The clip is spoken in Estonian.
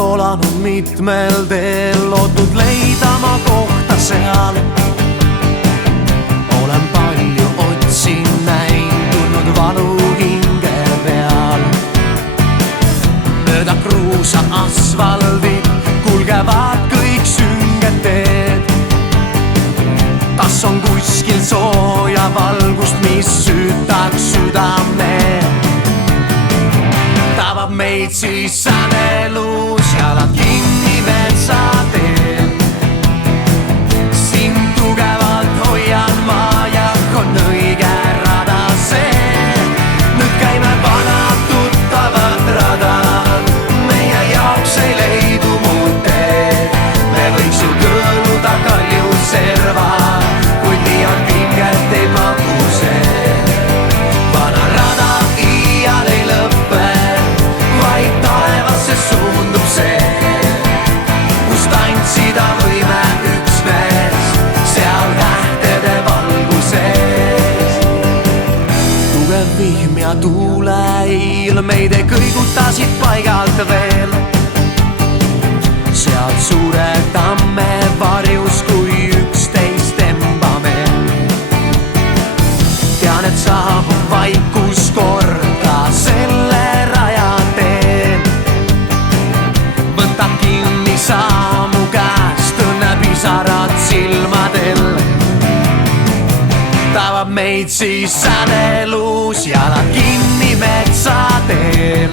kolanud mitmel teel, lootnud leida ma kohta seal. Olen palju otsin näinud, tulnud valu hinge peal. Mööda kruusa asfaldit kulgevad kõik sünged teed. Kas on kuskil sooja valgust, mis süütaks südame? Tabab meid siis sädelus, jalad kinni metsateel. Sind tugevalt hoian ma ja on õige rada see. Nüüd käime vanad tuttavad radad, meie jaoks ei leidu muud teed. Me võiks ju kõõluda kalju serva, kuid nii on pinget teid magu see. Vana rada iial ei lõppe, vaid taevasse suundub see, kus tantsida võime üksnes seal tähtede valguses. Tugev vihm ja tuuleil meid ei kõigutasid paigalt veel. Seal suure tamme varjus, kui üksteist tembame. Tean, et saabub vaikus korda selle raja teen. Võta kinni sa mu käest, õnnepisarad silmadel. Tabab meid siis sädelus, jalad kinni metsateel.